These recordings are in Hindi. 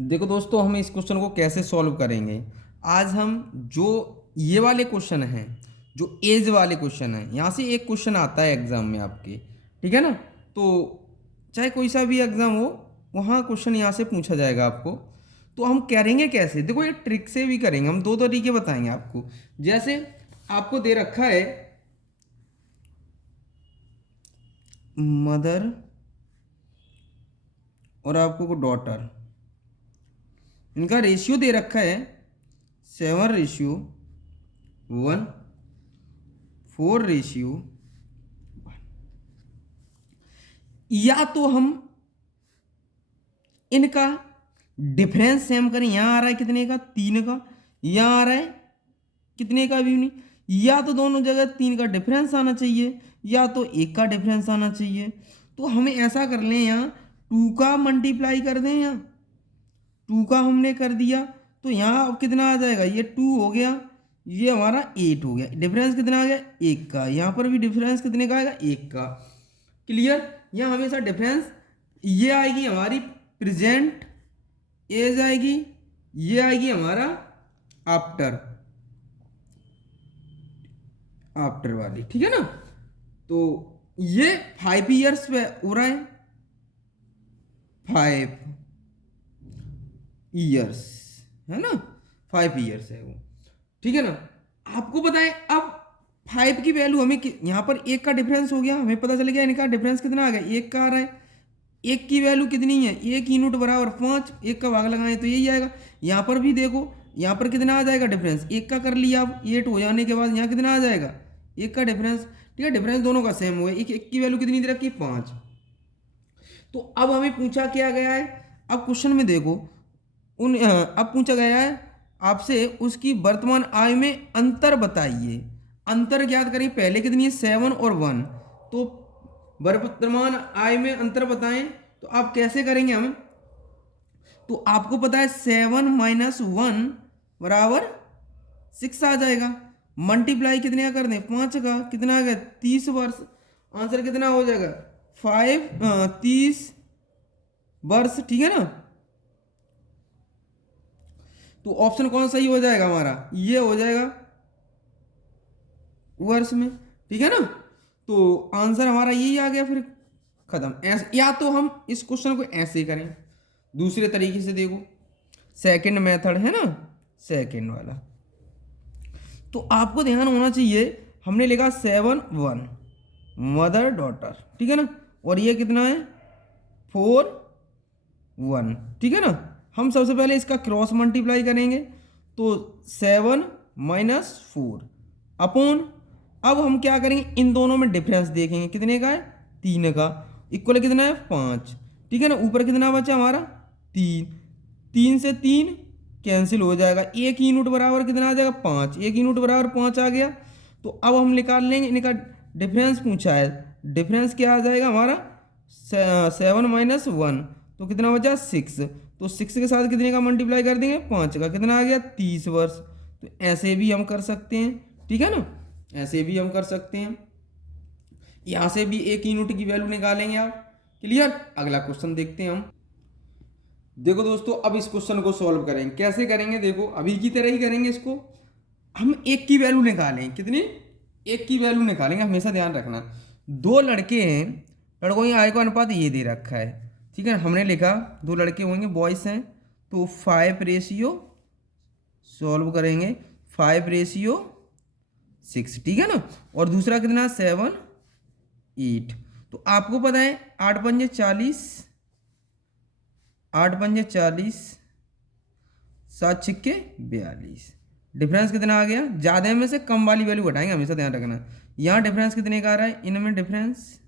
देखो दोस्तों, हम इस क्वेश्चन को कैसे सॉल्व करेंगे। आज हम जो ये वाले क्वेश्चन हैं, जो एज वाले क्वेश्चन हैं, यहाँ से एक क्वेश्चन आता है एग्जाम में आपके, ठीक है ना। तो चाहे कोई सा भी एग्जाम हो, वहाँ क्वेश्चन यहाँ से पूछा जाएगा आपको। तो हम करेंगे कैसे, देखो ये ट्रिक से भी करेंगे। हम दो तरीके बताएंगे आपको। जैसे आपको दे रखा है मदर और आपको डॉटर, इनका रेशियो दे रखा है 7:1, 4:1। या तो हम इनका डिफरेंस सेम करें, यहाँ आ रहा है कितने का, 3 का, यहाँ आ रहा है कितने का भी नहीं। या तो दोनों जगह 3 का डिफरेंस आना चाहिए, या तो 1 का डिफरेंस आना चाहिए। तो हमें ऐसा कर लें, यहाँ 2 का मल्टीप्लाई कर दें, यहाँ 2 का हमने कर दिया तो यहाँ अब कितना आ जाएगा, ये 2 हो गया, ये हमारा 8 हो गया। डिफरेंस कितना आ गया, 1 का। यहाँ पर भी डिफरेंस कितने का आएगा, 1 का। क्लियर। यहाँ हमेशा डिफरेंस ये आएगी हमारी प्रेजेंट एज आएगी, ये आएगी हमारा आफ्टर आफ्टर वाली, ठीक है ना। तो ये 5 ईयर्स पे हो रहा है, 5 ईयर्स है ना, 5 ईयर्स है वो, ठीक है ना। आपको पता है अब 5 की वैल्यू हमें यहाँ पर 1 का डिफरेंस हो गया, हमें पता चल गया इनका डिफरेंस कितना आ गया, 1 का आ रहा है। 1 की वैल्यू कितनी है, 1 यूनिट बराबर 5, 1 का भाग लगाएं तो यही आएगा। यहाँ पर भी देखो, यहाँ पर कितना आ जाएगा डिफरेंस, 1 का कर लिया। अब 8 हो जाने के बाद यहाँ कितना आ जाएगा, 1 का डिफरेंस, ठीक है। डिफरेंस दोनों का सेम हुआ, एक की वैल्यू कितनी दे रखी है, 5। तो अब हमें पूछा क्या गया है, अब क्वेश्चन में देखो अब पूछा गया है आपसे उसकी वर्तमान आय में अंतर बताइए। अंतर ज्ञात करिए, पहले कितनी है 7 और 1, तो वर्तमान आय में अंतर बताएं। तो आप कैसे करेंगे हम, तो आपको पता है 7 - 1 बराबर 6 आ जाएगा। मल्टीप्लाई कितने का कर दें, 5 का, कितना आ गया 30 वर्ष। आंसर कितना हो जाएगा 30 वर्ष, ठीक है ना। तो ऑप्शन कौन सही हो जाएगा हमारा, ये हो जाएगा वर्ष में, ठीक है ना। तो आंसर हमारा यही आ गया, फिर खत्म। ऐसे या तो हम इस क्वेश्चन को ऐसे करें, दूसरे तरीके से देखो, सेकंड मेथड है ना, सेकंड वाला। तो आपको ध्यान होना चाहिए, हमने लिखा 7 1 मदर डॉटर, ठीक है ना, और ये कितना है 4 1, ठीक है ना। हम सबसे पहले इसका क्रॉस मल्टीप्लाई करेंगे, तो 7 - 4 अपॉन, अब हम क्या करेंगे, इन दोनों में डिफरेंस देखेंगे, कितने का है 3 का, इक्वल कितना है 5, ठीक है ना। ऊपर कितना बचा हमारा 3, 3 से 3 कैंसिल हो जाएगा, 1 यूनिट बराबर कितना आ जाएगा 5, 1 यूनिट बराबर 5 आ गया। तो अब हम निकाल लेंगे, इनका डिफरेंस पूछा है, डिफरेंस क्या आ जाएगा हमारा 7 - 1, तो कितना बचा 6, तो 6 के साथ कितने का मल्टीप्लाई कर देंगे 5 का, कितना आ गया 30 वर्ष। तो ऐसे भी हम कर सकते हैं, ठीक है ना, ऐसे भी हम कर सकते हैं। यहाँ से भी 1 यूनिट की वैल्यू निकालेंगे आप। क्लियर। अगला क्वेश्चन देखते हैं हम। देखो दोस्तों, अब इस क्वेश्चन को सॉल्व करेंगे, कैसे करेंगे, देखो अभी की तरह ही करेंगे इसको। हम 1 की वैल्यू निकालें, कितनी, 1 की वैल्यू निकालेंगे, हमेशा ध्यान रखना। 2 लड़के हैं, लड़कों की आय का अनुपात ये दे रखा है, ठीक है। हमने लिखा 2 लड़के होंगे, बॉयस हैं, तो 5:, सॉल्व करेंगे 5:6, ठीक है ना। और दूसरा कितना 7 8। तो आपको पता है 8 पंजे 40, 8 पंजे 40, 7 छिक्के 42। डिफरेंस कितना आ गया, ज़्यादा में से कम वाली वैल्यू घटाएंगे, हमेशा ध्यान रखना। यहाँ डिफरेंस कितने का आ रहा है, इनमें डिफरेंस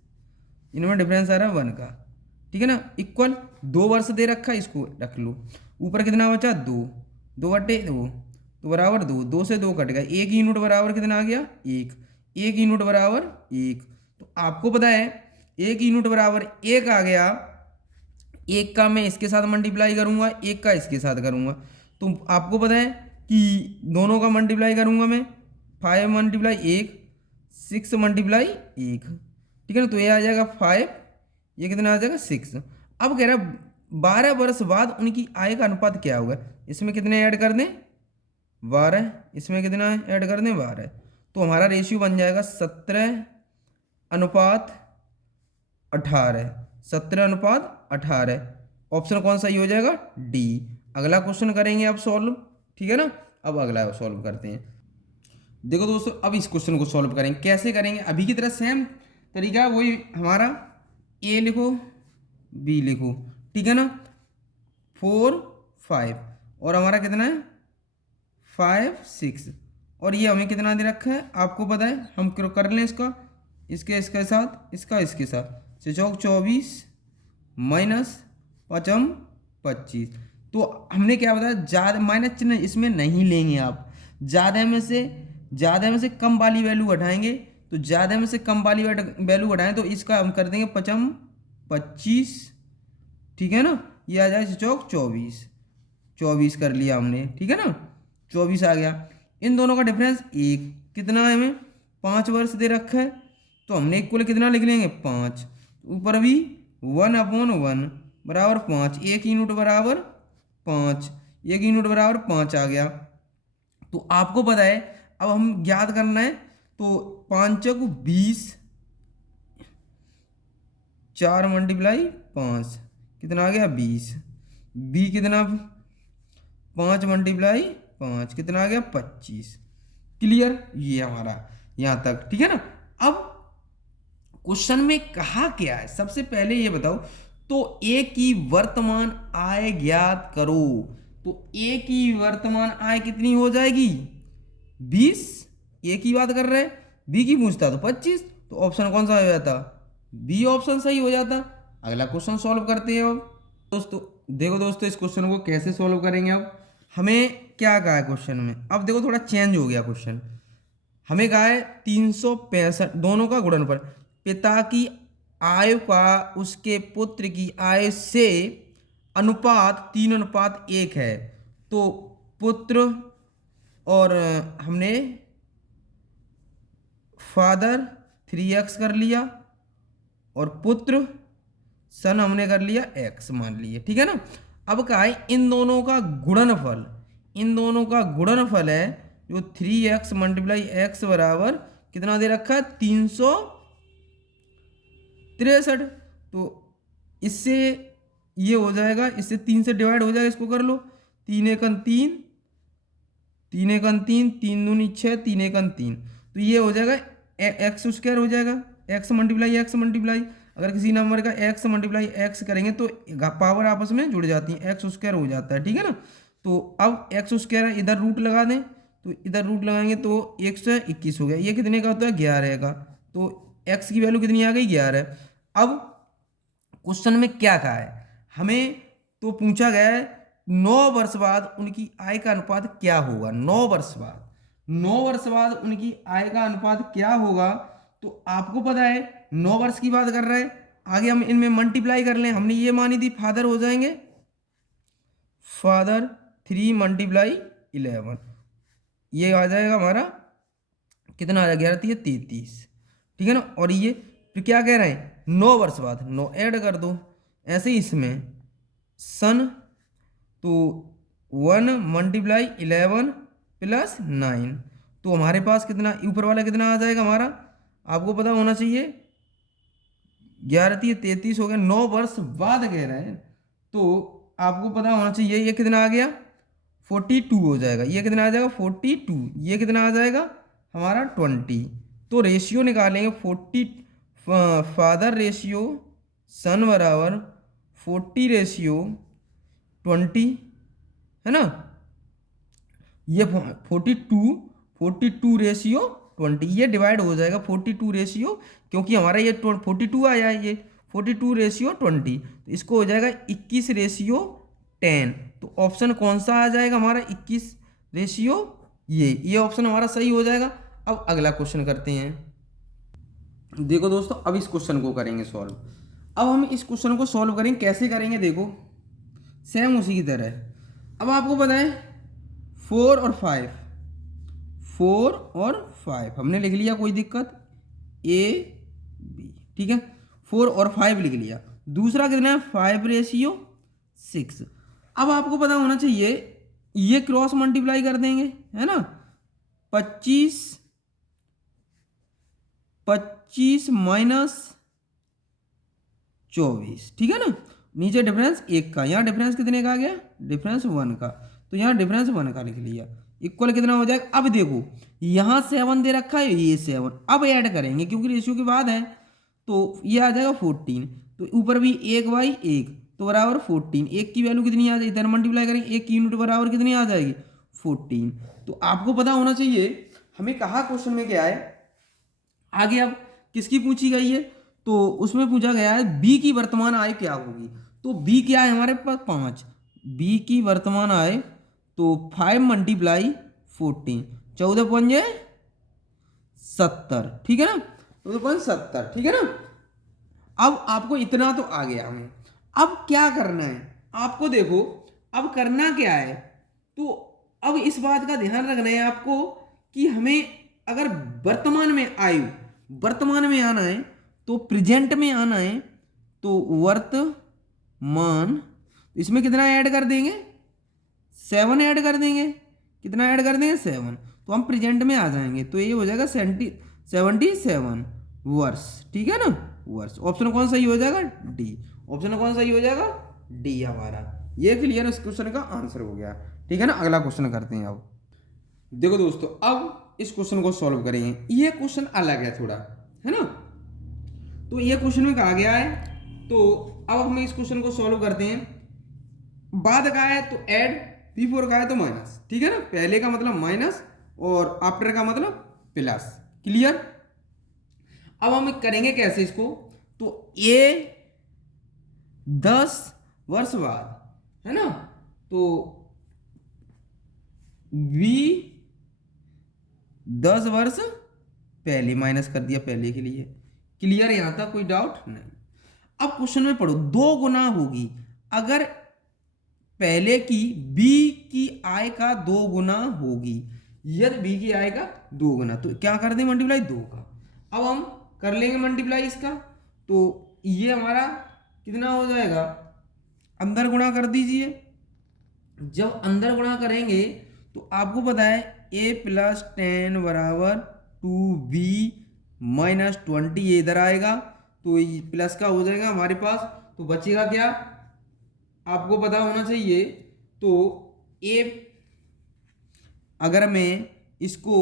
आ रहा है 1 का, ठीक है ना। इक्वल 2 वर्ष दे रखा है, इसको रख लो। ऊपर कितना बचा 2, 2/2, तो बराबर 2, 2 से 2 कट गया, 1 यूनिट बराबर कितना आ गया 1, 1 यूनिट बराबर 1। तो आपको पता है 1 यूनिट बराबर 1 आ गया, 1 का मैं इसके साथ मल्टीप्लाई करूंगा, 1 का इसके साथ करूंगा। तो आपको पता है कि दोनों का मल्टीप्लाई करूंगा मैं, 5 × 1 6 × 1, ठीक है ना। तो ये आ जाएगा 5, ये कितना आ जाएगा 6। अब कह रहा 12 वर्ष बाद उनकी आय का अनुपात क्या होगा। इसमें कितने ऐड कर दें 12, इसमें कितना ऐड कर दें 12, तो हमारा रेशियो बन जाएगा 17:18, 17:18। ऑप्शन कौन सा ही हो जाएगा डी। अगला क्वेश्चन करेंगे अब सॉल्व, ठीक है ना। अब अगला सॉल्व करते हैं। देखो दोस्तों अब इस क्वेश्चन को सॉल्व करेंगे, कैसे करेंगे अभी की तरह सेम तरीका वही हमारा, ए लिखो बी लिखो, ठीक है ना। 4 5 और हमारा कितना है 5 6, और ये हमें कितना दे रखा है आपको पता है, हम कर लें इसका इसके साथ इसके साथ 24 माइनस 5 25। तो हमने क्या बताया, ज़्यादा माइनस चिन्ह इसमें नहीं लेंगे आप, ज़्यादा में से कम वाली वैल्यू हटाएंगे, तो ज़्यादा में से कम वाली वैल्यू हटाएं तो इसका हम कर देंगे 5 25, ठीक है ना। ये आ जाए 24 कर लिया हमने, ठीक है ना, 24 आ गया। इन दोनों का डिफरेंस एक कितना है, हमें 5 वर्ष दे रखा है, तो हमने इक्वल कितना लिख लेंगे 5, ऊपर भी 1/1 बराबर 5, 1 यूनिट बराबर 5, 1 यूनिट बराबर 5 आ गया। तो आपको पता है अब हम याद करना है, तो 5 को 20, 4 × 5 कितना आ गया 20, बी कितना 5 × 5 कितना आ गया 25। क्लियर, ये हमारा यहाँ तक, ठीक है ना। अब क्वेश्चन में कहा क्या है, सबसे पहले ये बताओ, तो ए की वर्तमान आय ज्ञात करो। तो ए की वर्तमान आय कितनी हो जाएगी 20, ए की बात कर रहे हैं, बी की पूछता तो 25, तो ऑप्शन कौन सा हो जाता, बी ऑप्शन सही हो जाता। अगला क्वेश्चन सॉल्व करते हैं अब दोस्तों। देखो दोस्तों इस क्वेश्चन को कैसे सॉल्व करेंगे, अब हमें क्या कहा है क्वेश्चन में, अब देखो थोड़ा चेंज हो गया क्वेश्चन। हमें कहा है 365 दोनों का गुणनफल, पिता की आय का उसके पुत्र की आय से अनुपात 3:1 है। तो पुत्र और हमने फादर 3x कर लिया और पुत्र सन हमने कर लिया x मान लिए, ठीक है ना। अब कहा है इन दोनों का गुणनफल, इन दोनों का गुणनफल है जो 3x × x बराबर कितना दे रखा है 363। तो इससे ये हो जाएगा, इससे 3 से डिवाइड हो जाएगा, इसको कर लो 3 × 3 3 × 3 3 दूनी 6 3 × 3, तो ये हो जाएगा x² हो जाएगा, x × अगर किसी नंबर का x × x करेंगे तो पावर आपस में जुड़ जाती है, x² हो जाता है, ठीक है ना। तो अब x² इधर रूट लगा दें, तो इधर रूट लगाएंगे तो 121 हो गया, ये कितने का होता है 11 का, तो x की वैल्यू कितनी आ गई 11। अब क्वेश्चन में क्या कहा है हमें, तो पूछा गया है 9 वर्ष बाद उनकी आय का अनुपात क्या होगा, 9 वर्ष बाद उनकी आय का अनुपात क्या होगा। तो आपको पता है 9 वर्ष की बात कर रहे हैं, आगे हम इनमें मल्टीप्लाई कर लें, हमने ये मानी थी फादर हो जाएंगे फादर 3 × 11, ये आ जाएगा हमारा कितना आ जाएगा 11 33, ठीक है ना। और ये फिर क्या कह रहे हैं 9 वर्ष बाद 9 ऐड कर दो, ऐसे ही इसमें सन तो 1 × 11 + 9, तो हमारे पास कितना ऊपर वाला कितना आ जाएगा हमारा, आपको पता होना चाहिए 11 33 हो गया, 9 वर्ष बाद कह रहे हैं, तो आपको पता होना चाहिए ये कितना आ गया 42 हो जाएगा, ये कितना आ जाएगा 42, ये कितना आ जाएगा हमारा 20। तो रेशियो निकालेंगे 40 फादर रेशियो सन बराबर 40 रेशियो 20, है ना। ये 42 रेशियो 20, ये डिवाइड हो जाएगा 42 रेशियो, क्योंकि हमारा ये 42 आया है, ये 42 रेशियो 20, तो इसको हो जाएगा 21 रेशियो 10। तो ऑप्शन कौन सा आ जाएगा हमारा 21 रेशियो, ये ऑप्शन हमारा सही हो जाएगा। अब अगला क्वेश्चन करते हैं। देखो दोस्तों अब इस क्वेश्चन को करेंगे सॉल्व। अब हम इस क्वेश्चन को सॉल्व करेंगे, कैसे करेंगे देखो सेम उसी की तरह। अब आपको पता है 4 और 5 हमने लिख लिया, कोई दिक्कत A B, ठीक है 4 और 5 लिख लिया। दूसरा कितना है 5 रेशियो 6। अब आपको पता होना चाहिए, ये क्रॉस मल्टीप्लाई कर देंगे, है ना, 25 माइनस 24, ठीक है ना। नीचे डिफरेंस 1 का, यहाँ डिफरेंस कितने का आ गया, डिफरेंस 1 का, तो यहाँ डिफरेंस 1 का लिख लिया। इक्वल कितना हो जाएगा, अब देखो यहाँ 7 दे रखा है, ये 7, अब ऐड करेंगे क्योंकि रेशियो के बाद है, तो ये आ जाएगा 14, तो ऊपर भी 1/1 तो बराबर 14। 1 की वैल्यू कितनी आ जाएगी, इधर मल्टीप्लाई करेंगे, 1 की यूनिट बराबर कितनी आ जाएगी, 14। तो आपको पता होना चाहिए हमें कहा क्वेश्चन में क्या है। आगे अब किसकी पूछी गई है, तो उसमें पूछा गया है बी की वर्तमान आय क्या होगी। तो बी क्या है हमारे पास 5, बी की वर्तमान आय, तो 5 मल्टीप्लाई 14, 14×70, ठीक है ना, 14.70, ठीक है ना। अब आपको इतना तो आ गया हमें, अब क्या करना है आपको, देखो अब करना क्या है, तो अब इस बात का ध्यान रखना है आपको कि हमें अगर वर्तमान में आयु, वर्तमान में आना है तो प्रेजेंट में आना है, तो वर्तमान, इसमें कितना ऐड कर देंगे, 7 ऐड कर देंगे, कितना ऐड कर देंगे 7, तो हम प्रेजेंट में आ जाएंगे, तो ये हो जाएगा 77 वर्ष, ठीक है ना, वर्ष। ऑप्शन कौन सही हो जाएगा, डी, ऑप्शन कौन सही हो जाएगा, डी हमारा। ये क्लियर इस क्वेश्चन का आंसर हो गया, ठीक है ना। अगला क्वेश्चन करते हैं। अब देखो दोस्तों, अब इस क्वेश्चन को सॉल्व करेंगे, ये क्वेश्चन अलग है थोड़ा, है ना। तो ये क्वेश्चन में कहा गया है, तो अब हम इस क्वेश्चन को सॉल्व करते हैं। बाद का है तो ऐड, बिफोर का है तो माइनस, ठीक है ना। पहले का मतलब माइनस और आफ्टर का मतलब प्लस, क्लियर। अब हम करेंगे कैसे इसको, तो ए 10 वर्ष बाद, है ना, तो बी 10 वर्ष पहले, माइनस कर दिया पहले के लिए, क्लियर, यहां तक कोई डाउट नहीं। अब क्वेश्चन में पढ़ो, 2 गुना होगी, अगर पहले की बी की आय का 2 गुना होगी, यदि बी की आय का 2 गुना, तो क्या कर दें, मल्टीप्लाई 2 का। अब हम कर लेंगे मल्टीप्लाई इसका, तो ये हमारा कितना हो जाएगा, अंदर गुणा कर दीजिए। जब अंदर गुणा करेंगे तो आपको पता है a + 10 बराबर 2b माइनस 20, ये इधर आएगा, तो ये प्लस का हो जाएगा हमारे पास, तो बचेगा क्या, आपको पता होना चाहिए। तो a, अगर मैं इसको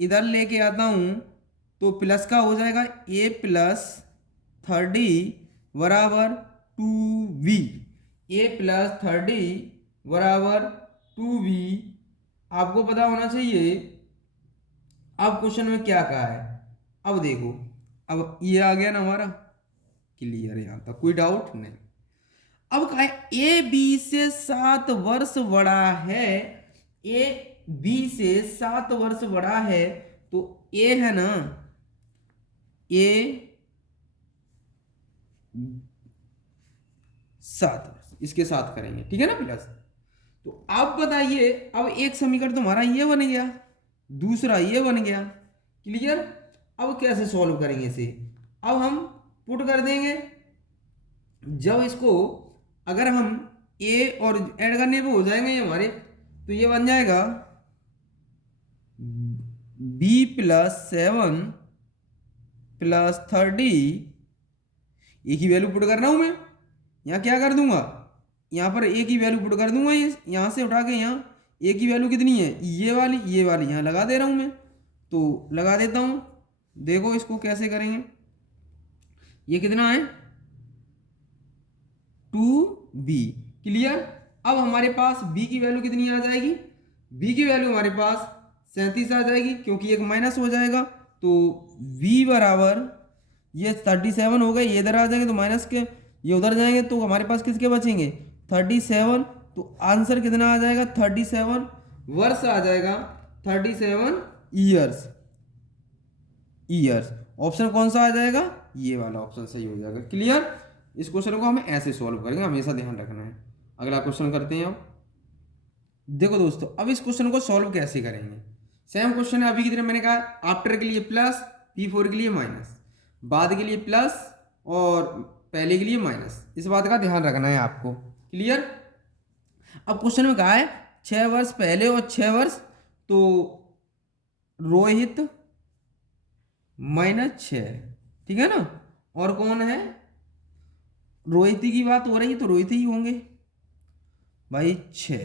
इधर लेके आता हूं तो प्लस का हो जाएगा, a + 30 बराबर 2b, a + 30 बराबर 2b, आपको पता होना चाहिए। अब क्वेश्चन में क्या कहा है, अब देखो, अब ये आ गया ना हमारा, क्लियर है, यहां तक कोई डाउट नहीं। अब कहा है ए बी से 7 वर्ष बड़ा है, ए बी से 7 वर्ष बड़ा है, तो ए है ना, ए 7 वर्ष, इसके साथ करेंगे, ठीक है ना, प्लस। तो अब बताइए, अब एक समीकरण तुम्हारा ये बन गया, दूसरा ये बन गया, क्लियर। अब कैसे सॉल्व करेंगे इसे, अब हम पुट कर देंगे। जब इसको अगर हम ए और ऐड करने पे हो जाएंगे ये हमारे, तो ये बन जाएगा b + 7 + 30, ए की वैल्यू पुट करना हूं मैं, यहाँ क्या कर दूंगा, यहाँ पर ए की वैल्यू पुट कर दूंगा, ये यहाँ से उठा के यहाँ ए की वैल्यू कितनी है, ये वाली यहाँ लगा दे रहा हूँ मैं, तो लगा देता हूँ। देखो इसको कैसे करेंगे, ये कितना है 2b, क्लियर। अब हमारे पास b की वैल्यू कितनी आ जाएगी, b की वैल्यू हमारे पास 37 आ जाएगी, क्योंकि एक माइनस हो जाएगा, तो v बराबर ये 37 हो गए, ये इधर आ जाएंगे तो माइनस के ये उधर जाएंगे, तो हमारे पास किसके बचेंगे 37, तो आंसर कितना आ जाएगा 37 वर्ष आ जाएगा, 37 ईयर्स। ऑप्शन कौन सा आ जाएगा, ये वाला ऑप्शन सही हो जाएगा, क्लियर। इस क्वेश्चन को हमें ऐसे सॉल्व करेंगे, हमेशा ध्यान रखना है। अगला क्वेश्चन करते हैं। अब देखो दोस्तों, अब इस क्वेश्चन को सॉल्व कैसे करेंगे, सेम क्वेश्चन है अभी की तरह, मैंने कहा आफ्टर के लिए प्लस, P4 के लिए माइनस, बाद के लिए प्लस और पहले के लिए माइनस, इस बात का ध्यान रखना है आपको, क्लियर। अब क्वेश्चन में कहा है 6 वर्ष पहले और 6 वर्ष, तो रोहित -6, ठीक है ना। और कौन है, रोहित की बात हो रही तो रोहित ही होंगे भाई 6।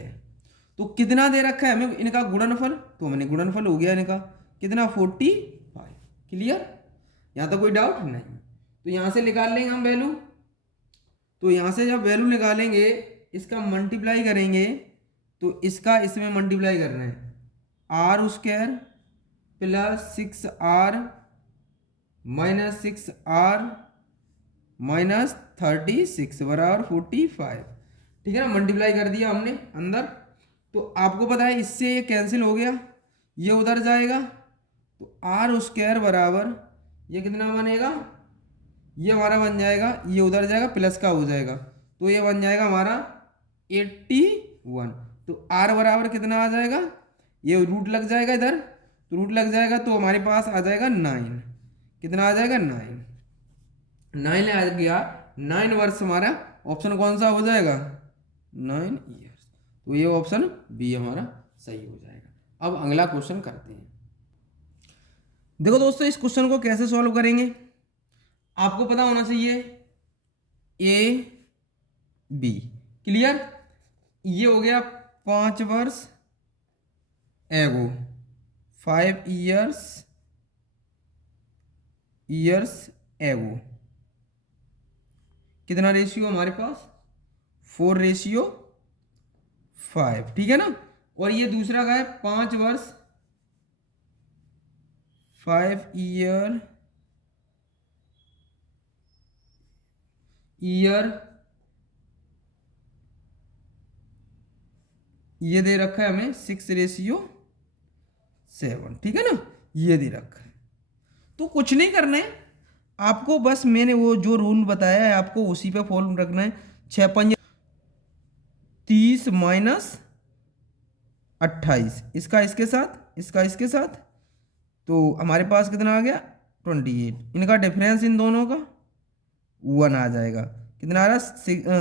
तो कितना दे रखा है हमें इनका गुणनफल, तो हमने गुणनफल हो गया इनका कितना 45। क्लियर, यहाँ तो कोई डाउट नहीं। तो यहाँ से निकाल लेंगे हम वैल्यू। तो यहाँ से जब वैल्यू निकालेंगे इसका मल्टीप्लाई करेंगे, तो इसका इसमें मल्टीप्लाई करना है r² + 6r - 6r - 36 बराबर 45, ठीक है ना। मल्टीप्लाई कर दिया हमने अंदर। तो आपको पता है इससे ये कैंसिल हो गया, ये उधर जाएगा, तो r² बराबर ये कितना बनेगा, ये हमारा बन जाएगा, ये उधर जाएगा प्लस का हो जाएगा, तो ये बन जाएगा हमारा 81। तो r बराबर कितना आ जाएगा, ये रूट लग जाएगा इधर, तो रूट लग जाएगा तो हमारे पास आ जाएगा 9। कितना आ जाएगा 9 आ गया। 9 वर्ष हमारा ऑप्शन कौन सा हो जाएगा, 9 ईयर्स। तो ये ऑप्शन बी हमारा सही हो जाएगा। अब अगला क्वेश्चन करते हैं। देखो दोस्तों, इस क्वेश्चन को कैसे सॉल्व करेंगे आपको पता होना चाहिए, ए बी। क्लियर, ये हो गया 5 वर्ष एगो, 5 ईयर्स एगो। कितना रेशियो हमारे पास, 4:5, ठीक है ना। और ये दूसरा का है 5 वर्ष, 5 ईयर ये दे रखा है हमें 6:7, ठीक है ना, ये दे रखा है। तो कुछ नहीं करना है आपको, बस मैंने वो जो रूल बताया है आपको उसी पे फॉलो रखना है। 6 5 30 - 28, इसका इसके साथ, इसका इसके साथ, तो हमारे पास कितना आ गया 28। इनका डिफरेंस इन दोनों का 1 आ जाएगा। कितना आ रहा है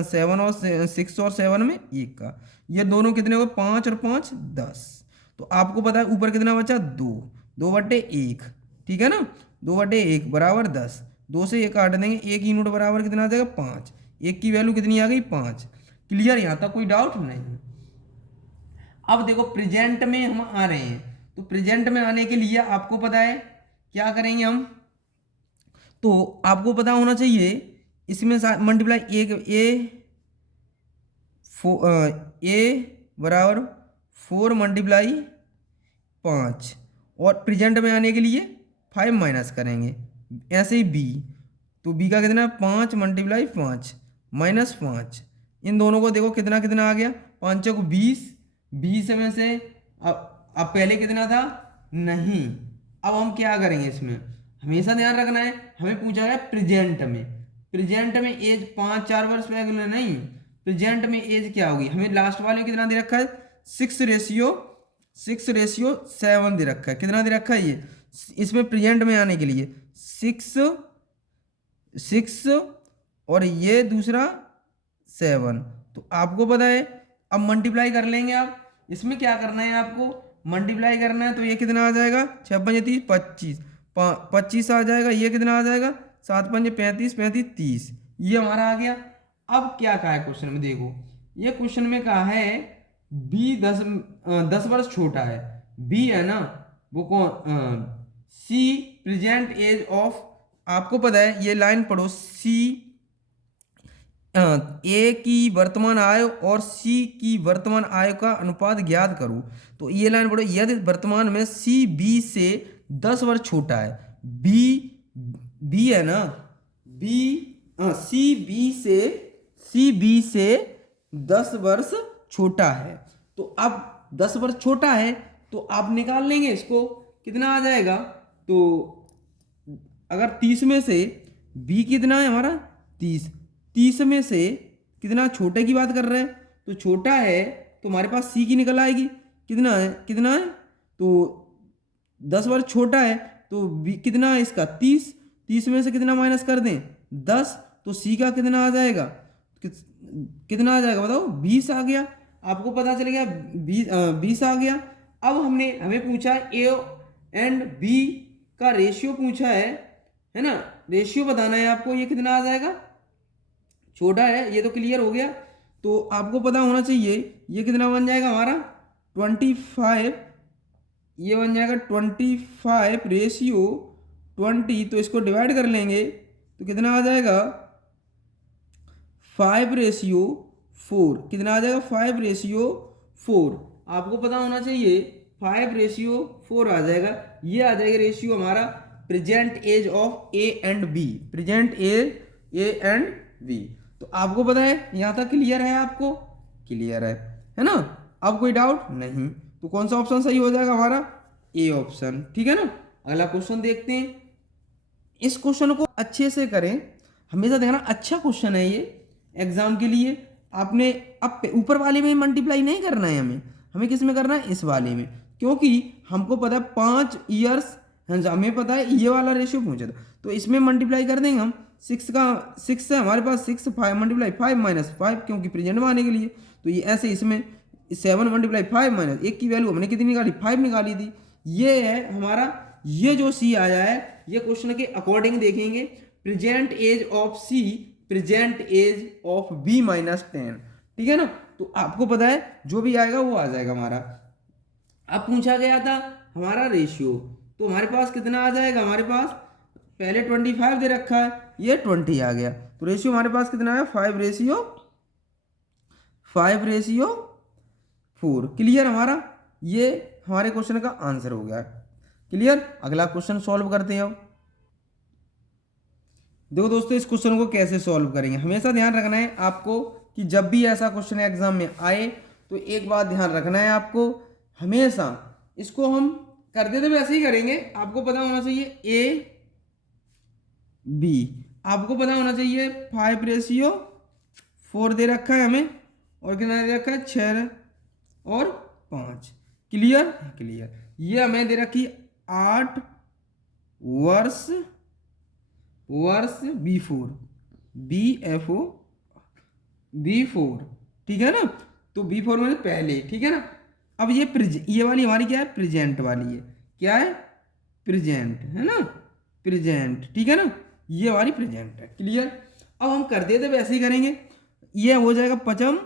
6 और 7 में 1 का, ये दोनों कितने हो गए 5 और 5 10। तो आपको पता है ऊपर कितना बचा 2/1, ठीक है ना, 2/1 बराबर 10। 2 से 1 काट देंगे, 1 यूनिट बराबर कितना आ जाएगा 5। 1 की वैल्यू कितनी आ गई 5। क्लियर, यहाँ तक कोई डाउट नहीं। अब देखो प्रेजेंट में हम आ रहे हैं, तो प्रेजेंट में आने के लिए आपको पता है क्या करेंगे हम, तो आपको पता होना चाहिए इसमें मल्टीप्लाई ए बराबर 4 × 5, और प्रेजेंट में आने के लिए 5 माइनस करेंगे। ऐसे ही बी, तो बी का कितना 5 × 5 - 5। इन दोनों को देखो कितना कितना आ गया, 5 को 20, 20 में से अब पहले कितना था नहीं। अब हम क्या करेंगे, इसमें हमेशा ध्यान रखना है, हमें पूछा गया प्रेजेंट में, प्रेजेंट में एज 5 4 वर्ष पहले नहीं, प्रेजेंट में एज क्या होगी, हमें लास्ट वाले में कितना दे रखा है 6:7 दे रखा है। कितना दे रखा है ये, इसमें प्रेजेंट में आने के लिए 6 और ये दूसरा 7। तो आपको पता है, अब मल्टीप्लाई कर लेंगे आप। इसमें क्या करना है आपको, मल्टीप्लाई करना है, तो ये कितना आ जाएगा 6 × 5 = 25, 25 आ जाएगा। ये कितना आ जाएगा 7 × 5 = 35, 35 30, ये हमारा आ गया। अब क्या कहा है क्वेश्चन में, देखो ये क्वेश्चन में कहा है बी 10 वर्ष छोटा है, बी है ना वो कौन, सी प्रेजेंट एज ऑफ, आपको पता है ये लाइन पढ़ो, सी ए की वर्तमान आय और सी की वर्तमान आय का अनुपात ज्ञात करो। तो ये लाइन पढ़ो, यदि वर्तमान में सी बी से 10 वर्ष छोटा है, बी है ना, सी बी से 10 वर्ष छोटा है, तो अब 10 वर्ष छोटा है तो आप निकाल लेंगे इसको, कितना आ जाएगा, तो अगर 30 में से बी कितना है हमारा 30 में से कितना छोटे की बात कर रहे हैं, तो छोटा है तो हमारे पास सी की निकल आएगी। कितना है तो 10 वर्ष छोटा है, तो बी कितना है इसका 30 में से कितना माइनस कर दें 10, तो सी का कितना आ जाएगा, कितना आ जाएगा बताओ, 20 आ गया। आपको पता चल गया 20 आ गया। अब हमें पूछा ए एंड बी का रेशियो पूछा है ना, रेशियो बताना है आपको, ये कितना आ जाएगा, छोटा है ये तो क्लियर हो गया। तो आपको पता होना चाहिए ये कितना बन जाएगा हमारा 25, ये बन जाएगा 25 रेशियो 20, तो इसको डिवाइड कर लेंगे तो कितना आ जाएगा 5/4, कितना आ जाएगा 5/4। आपको पता होना चाहिए 5/4 आ जाएगा। ये आ जाएगा रेशियो हमारा present age of A and B, present age A and B. तो आपको पता है यहाँ तक क्लियर है, आपको क्लियर है ना, अब कोई डाउट नहीं। तो कौन सा ऑप्शन सही हो जाएगा हमारा, ए ऑप्शन, ठीक है ना। अगला क्वेश्चन देखते हैं। इस क्वेश्चन को अच्छे से करें, हमेशा देखना अच्छा क्वेश्चन है ये एग्जाम के लिए। आपने अब ऊपर वाले में मल्टीप्लाई नहीं करना है, हमें किस में करना है, इस वाले में, क्योंकि हमको पता है 5 ईयर्स, हमें पता है ये वाला रेशियो पूछा था, तो इसमें मल्टीप्लाई कर देंगे हम 6 से हमारे पास 6 5 मल्टीप्लाई 5 - 5, क्योंकि प्रेजेंट में आने के लिए। तो ये ऐसे इसमें 7 मल्टीप्लाई 5 - 1 की वैल्यू हमने कितनी निकाली, 5 निकाली थी। ये है हमारा, ये जो सी आया है ये क्वेश्चन के अकॉर्डिंग देखेंगे, present age of C, present age of B -10, ठीक है ना। तो आपको पता है जो भी आएगा वो आ जाएगा हमारा। अब पूछा गया था हमारा रेशियो, तो हमारे पास कितना आ जाएगा, हमारे पास पहले 25 दे रखा है, ये 20 आ गया, तो रेशियो हमारे पास कितना है 5/4। क्लियर हमारा, ये हमारे क्वेश्चन का आंसर हो गया, क्लियर। अगला क्वेश्चन सॉल्व करते हैं अब। देखो दोस्तों, इस क्वेश्चन को कैसे सॉल्व करेंगे, हमेशा ध्यान रखना है आपको कि जब भी ऐसा क्वेश्चन एग्जाम में आए तो एक बात ध्यान रखना है आपको, हमेशा इसको हम करते थे वैसे ही करेंगे। आपको पता होना चाहिए ए बी, आपको पता होना चाहिए 5/4 दे रखा है हमें, और कितना दे रखा है 6 और 5। Clear, clear. ये हमें दे रखी 8 वर्ष B4, BFO B4, ठीक है ना। तो B4 में पहले, ठीक है ना। अब ये वाली हमारी क्या है, प्रेजेंट वाली है, क्या है, प्रेजेंट, है ना, प्रेजेंट, ठीक है ना, ये हमारी प्रेजेंट है। क्लियर। अब हम कर देते वैसे ही करेंगे, ये हो जाएगा 5,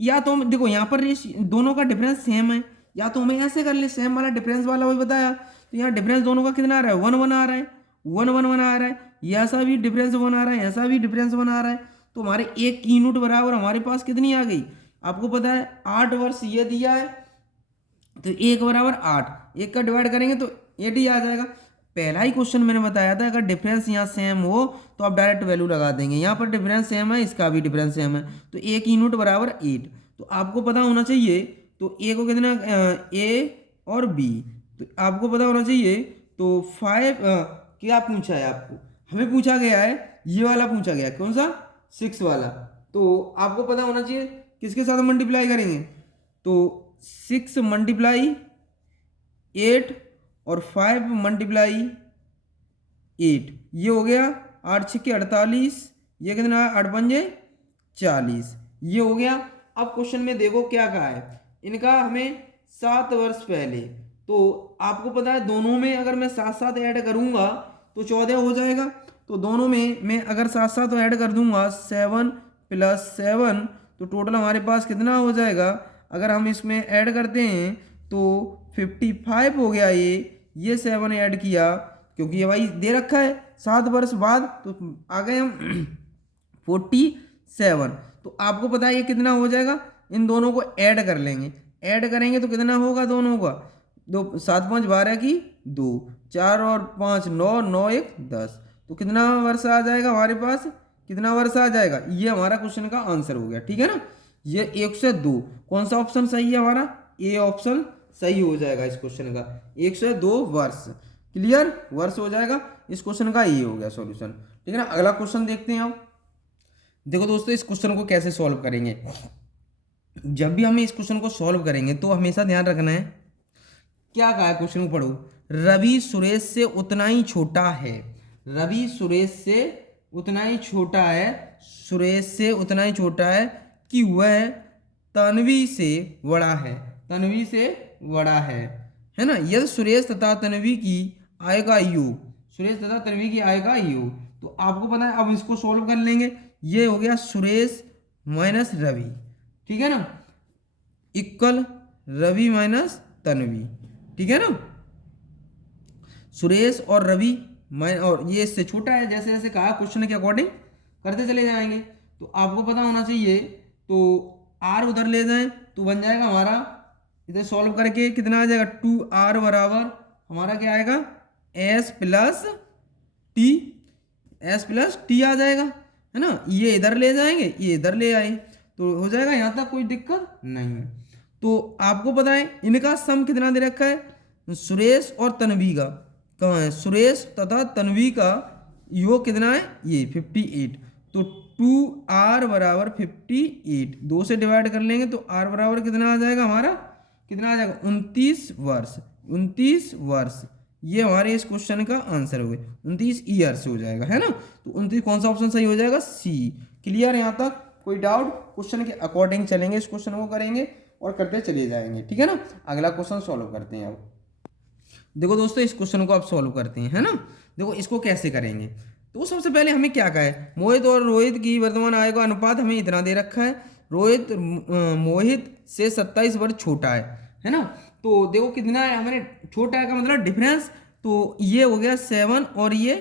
या तो हम देखो यहाँ पर दोनों का डिफरेंस सेम है, या तो हमें ऐसे कर ले, सेम वाला डिफरेंस वाला वही बताया, तो यहाँ डिफरेंस दोनों का कितना आ रहा है, 1 1 आ रहा है, 1 1 1 आ रहा है, ऐसा भी डिफरेंस 1 आ रहा है, ऐसा भी डिफरेंस 1 आ रहा है। तो हमारे एक की यूनिट बराबर हमारे पास कितनी आ गई, आपको पता है 8 वर्ष ये दिया है, तो 1 बराबर 8, 1 का डिवाइड करेंगे तो 8 ही आ जाएगा। पहला ही क्वेश्चन मैंने बताया था, अगर डिफरेंस यहाँ सेम हो तो आप डायरेक्ट वैल्यू लगा देंगे, यहाँ पर डिफरेंस सेम है, इसका भी डिफरेंस सेम है, तो ए की यूनिट बराबर 8। तो आपको पता होना चाहिए, तो ए को कितना, ए और बी, तो आपको पता होना चाहिए, तो 5 क्या पूछा है आपको, हमें पूछा गया है ये वाला पूछा गया है, कौन सा, 6 वाला। तो आपको पता होना चाहिए किसके साथ मल्टीप्लाई करेंगे, तो 6 × 8 और 5 × 8, ये हो गया 8 6 48, ये कितना 8 5 40, ये हो गया। अब क्वेश्चन में देखो क्या कहा है, इनका हमें 7 वर्ष पहले, तो आपको पता है दोनों में अगर मैं साथ साथ ऐड करूंगा तो 14 हो जाएगा, तो दोनों में मैं अगर साथ साथ ऐड कर दूंगा 7 + 7, तो टोटल हमारे पास कितना हो जाएगा, अगर हम इसमें ऐड करते हैं तो 55 हो गया। ये 7 ऐड किया, क्योंकि ये भाई दे रखा है 7 वर्ष बाद, तो आ गए हम 47। तो आपको पता है ये कितना हो जाएगा, इन दोनों को ऐड कर लेंगे, ऐड करेंगे तो कितना होगा दोनों का, 7 5 12 की 2, 4 और 5 9, 9 1 10, तो कितना वर्ष आ जाएगा हमारे पास, कितना वर्ष आ जाएगा, ये हमारा क्वेश्चन का आंसर हो गया, ठीक है ना। ये 1 से 2, कौन सा ऑप्शन सही है हमारा, ए ऑप्शन सही हो जाएगा इस क्वेश्चन का, 1 से 2 वर्ष। क्लियर, वर्ष हो जाएगा इस क्वेश्चन का, ये हो गया सॉल्यूशन, ठीक है ना। अगला क्वेश्चन देखते हैं अब। देखो दोस्तों, इस क्वेश्चन को कैसे सॉल्व करेंगे, जब भी हम इस क्वेश्चन को सॉल्व करेंगे तो हमेशा ध्यान रखना है, क्या कहा है क्वेश्चन को पढ़ो, रवि सुरेश से उतना ही छोटा है, रवि सुरेश से उतना ही छोटा है, सुरेश से उतना ही छोटा है कि वह तन्वी से बड़ा है, तन्वी से बड़ा है ना। यदि सुरेश तथा तन्वी की आय का योग, सुरेश तथा तन्वी की आय का योग, तो आपको पता है, अब इसको सॉल्व कर लेंगे। ये हो गया सुरेश माइनस रवि, ठीक है ना, इक्वल रवि माइनस तन्वी, ठीक है ना। सुरेश और रवि और ये इससे छोटा है, जैसे जैसे कहा क्वेश्चन के अकॉर्डिंग करते चले जाएंगे। तो आपको पता होना चाहिए, तो आर उधर ले जाएं तो बन जाएगा हमारा, इधर सॉल्व करके कितना आ जाएगा, 2r बराबर हमारा क्या आएगा, s plus T, s plus T आ जाएगा, है ना। ये इधर ले जाएंगे, ये इधर ले आए, तो हो जाएगा, यहाँ तक कोई दिक्कत नहीं है। तो आपको पता है इनका सम कितना दे रखा है, सुरेश और तन्वी का, कहाँ है, सुरेश तथा तन्वी का योग कितना है, ये 58। तो 2r बराबर 58, 2 से डिवाइड कर लेंगे तो r बराबर कितना आ जाएगा हमारा, कितना आ जाएगा, 29 वर्ष, 29 वर्ष। ये हमारे इस क्वेश्चन का आंसर हो गया, 29 ईयर्स हो जाएगा, है ना। तो 29 कौन सा ऑप्शन सही हो जाएगा, सी। क्लियर है यहाँ तक, कोई डाउट, क्वेश्चन के अकॉर्डिंग चलेंगे, इस क्वेश्चन को करेंगे और करते चले जाएंगे, ठीक है ना। अगला क्वेश्चन सॉल्व करते हैं। अब देखो दोस्तों, इस क्वेश्चन को आप सॉल्व करते हैं, है ना। देखो इसको कैसे करेंगे, तो सबसे पहले हमें क्या कहा है, मोहित और रोहित की वर्तमान आय का अनुपात हमें इतना दे रखा है, रोहित मोहित से 27 वर्ष छोटा है ना। तो देखो कितना है, हमारे छोटा है का मतलब डिफरेंस, तो ये हो गया 7 और ये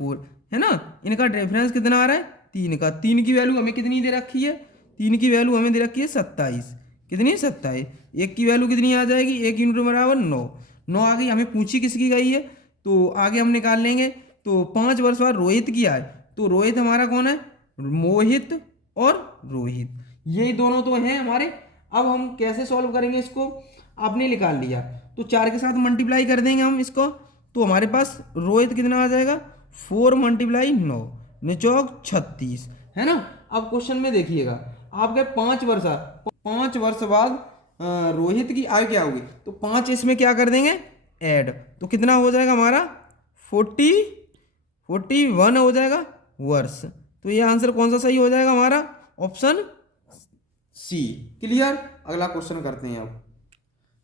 4, है ना। इनका डिफरेंस कितना आ रहा है, 3 का, 3 की वैल्यू हमें कितनी दे रखी है, 3 की वैल्यू हमें दे रखी है 27, कितनी 27, 1 की वैल्यू कितनी आ जाएगी, 1 यूनिट बराबर 9, 9 आ गई, हमें पूछी किसकी गई है, तो आगे हम निकाल लेंगे। तो 5 वर्ष बाद रोहित की आय, तो रोहित हमारा कौन है, मोहित और रोहित, यही दोनों तो हैं हमारे। अब हम कैसे सॉल्व करेंगे इसको, आपने निकाल लिया, तो 4 के साथ मल्टीप्लाई कर देंगे हम इसको, तो हमारे पास रोहित कितना आ जाएगा, 4 × 9 निचौक 36, है ना। अब क्वेश्चन में देखिएगा, आपके 5 वर्ष बाद रोहित की आय क्या होगी, तो 5 इसमें क्या कर देंगे ऐड, तो कितना हो जाएगा हमारा 41 हो जाएगा वर्ष। तो ये आंसर कौन सा सही हो जाएगा हमारा, ऑप्शन सी। क्लियर, अगला क्वेश्चन करते हैं। अब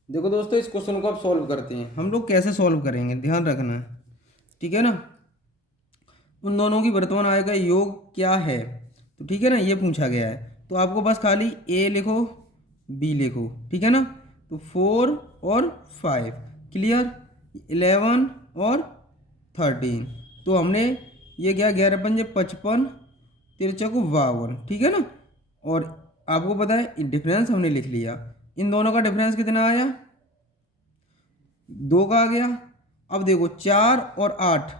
देखो दोस्तों, इस क्वेश्चन को आप सॉल्व करते हैं, हम लोग कैसे सॉल्व करेंगे ध्यान रखना, ठीक है ना। उन दोनों की वर्तमान आय का योग क्या है, तो ठीक है ना, ये पूछा गया है। तो आपको बस खाली ए लिखो, बी लिखो, ठीक है ना। तो 4 और 5, क्लियर, 11 और 13, तो हमने ये क्या 11 पंजे 55, 53 को 52, ठीक है ना। और आपको पता है डिफरेंस हमने लिख लिया, इन दोनों का डिफरेंस कितना आया, 2 का आ गया। अब देखो 4 और 8,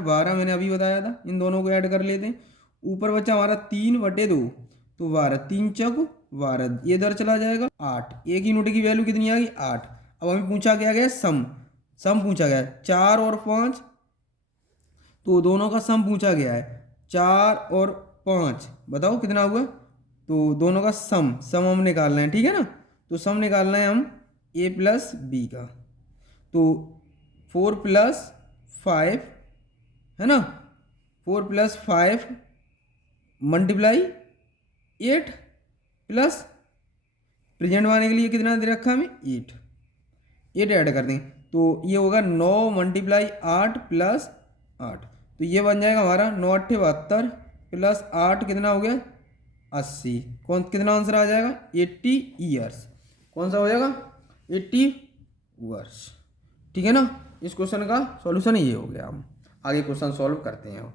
12 मैंने अभी बताया था, इन दोनों को ऐड कर लेते हैं। ऊपर बचा हमारा 3/2, तो 12, 3 चौक 12, ये इधर चला जाएगा 8, एक यूनिट की वैल्यू कितनी आ गई 8। अब हमें पूछा क्या गया सम पूछा गया है 4 और 5, तो दोनों का सम पूछा गया है 4 और 5, बताओ कितना हुआ, तो दोनों का सम हम निकालना है, ठीक है ना। तो सम निकालना है हम a प्लस बी का, तो 4 + 5, है ना, 4 + 5 × 8 प्लस प्रेजेंट वाले के लिए कितना दे रखा हमें 8 ऐड कर देंगे, तो ये होगा 9 × 8 + 8, तो ये बन जाएगा हमारा 9 × 8 72 प्लस 8 कितना हो गया 80, कितना आंसर आ जाएगा 80 ईयर्स, कौन सा हो जाएगा 80 वर्ष, ठीक है ना। इस क्वेश्चन का सॉल्यूशन ये हो गया। हम आगे क्वेश्चन सॉल्व करते हैं।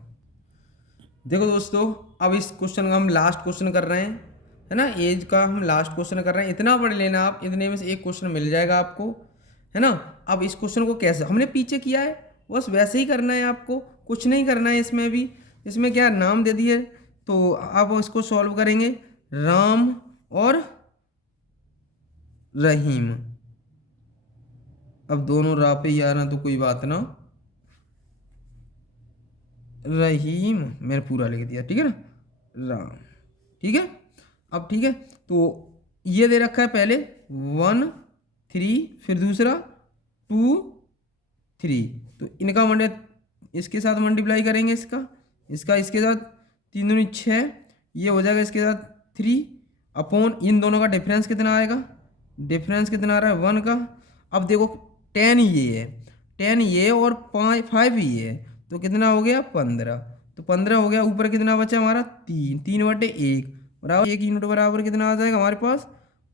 देखो दोस्तों, अब इस क्वेश्चन का हम लास्ट क्वेश्चन कर रहे हैं, है ना, एज का हम लास्ट क्वेश्चन कर रहे हैं। इतना पढ़ लेना आप, इतने में से एक क्वेश्चन मिल जाएगा आपको, है ना। अब इस क्वेश्चन को कैसे हमने पीछे किया है बस वैसे ही करना है, आपको कुछ नहीं करना है इसमें भी। इसमें क्या नाम दे दिए, तो आप इसको सॉल्व करेंगे, राम और रहीम। अब दोनों रा पे ही आ रहा तो कोई बात ना, रहीम मैंने पूरा लिख दिया, ठीक है ना, राम, ठीक है। अब ठीक है, तो ये दे रखा है पहले 1 3, फिर दूसरा 2 3, तो इनका इसके साथ मल्टीप्लाई करेंगे इसका, इसका इसके साथ 3 दूनी 6, ये हो जाएगा इसके साथ 3 अपॉन इन दोनों का डिफरेंस कितना आएगा, डिफरेंस कितना आ रहा है 1 का। अब देखो 10 ये है, 10 ये और 5 ये है, तो कितना हो गया 15। तो 15 हो गया, ऊपर कितना बचा हमारा 3, 3/1 बराबर 1 यूनिट बराबर कितना आ जाएगा हमारे पास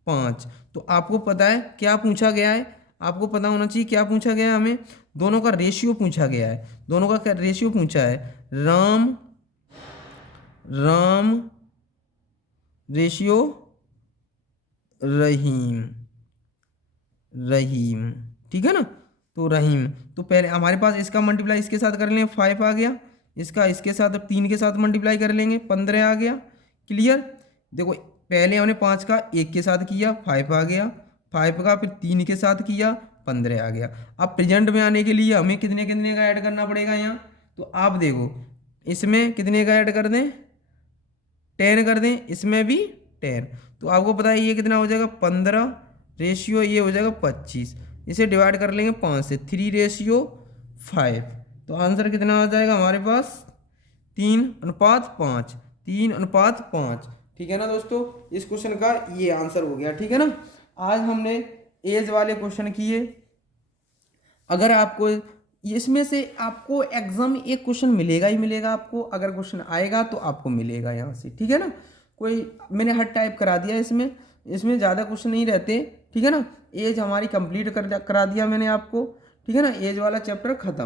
5। तो आपको पता है क्या पूछा गया है, आपको पता होना चाहिए क्या पूछा गया है हमें, दोनों का रेशियो पूछा गया है, दोनों का क्या रेशियो पूछा है, राम राम रेशियो रहीम, रहीम, ठीक है ना। तो रहीम, तो पहले हमारे पास इसका मल्टीप्लाई इसके साथ कर लेंगे 5 आ गया, इसका इसके साथ 3 के साथ मल्टीप्लाई कर लेंगे 15 आ गया। क्लियर। देखो पहले हमने 5 का 1 के साथ किया 5 आ गया, 5 का फिर 3 के साथ किया 15 आ गया। अब प्रेजेंट में आने के लिए हमें कितने कितने का ऐड करना पड़ेगा यहाँ, तो आप देखो इसमें कितने का ऐड कर दें, 10 कर दें, इसमें भी 10। तो आपको पता है ये कितना हो जाएगा 15 रेशियो ये हो जाएगा 25, इसे डिवाइड कर लेंगे 5 से 3/5। तो आंसर कितना आ जाएगा हमारे पास 3:5, 3:5। ठीक है ना दोस्तों, इस क्वेश्चन का ये आंसर हो गया। ठीक है ना, आज हमने एज वाले क्वेश्चन किए। अगर आपको इसमें से आपको एग्जाम में एक क्वेश्चन मिलेगा ही मिलेगा, आपको अगर क्वेश्चन आएगा तो आपको मिलेगा यहाँ से। ठीक है ना, कोई मैंने हर टाइप करा दिया इसमें, इसमें ज़्यादा क्वेश्चन नहीं रहते। ठीक है ना, एज हमारी कंप्लीट करा दिया मैंने आपको। ठीक है ना, एज वाला चैप्टर खत्म।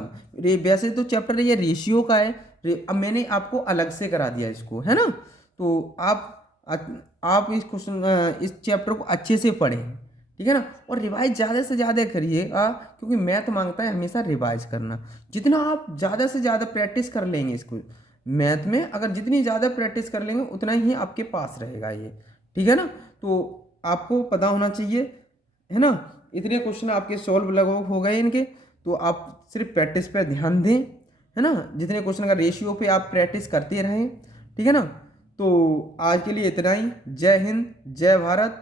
वैसे तो चैप्टर ये रेशियो का है, अब मैंने आपको अलग से करा दिया इसको, है ना। तो आप इस क्वेश्चन इस चैप्टर को अच्छे से पढ़ें। ठीक है ना, और रिवाइज ज़्यादा से ज़्यादा करिएगा, क्योंकि मैथ मांगता है हमेशा रिवाइज करना। जितना आप ज़्यादा से ज़्यादा प्रैक्टिस कर लेंगे इसको मैथ में, अगर जितनी ज़्यादा प्रैक्टिस कर लेंगे उतना ही आपके पास रहेगा ये। ठीक है ना, तो आपको पता होना चाहिए, है ना। इतने क्वेश्चन आपके सॉल्व लगभग हो गए इनके, तो आप सिर्फ प्रैक्टिस पर ध्यान दें, है ना। जितने क्वेश्चन का रेशियो पे आप प्रैक्टिस करते रहें। ठीक है ना, तो आज के लिए इतना ही। जय हिंद, जय भारत।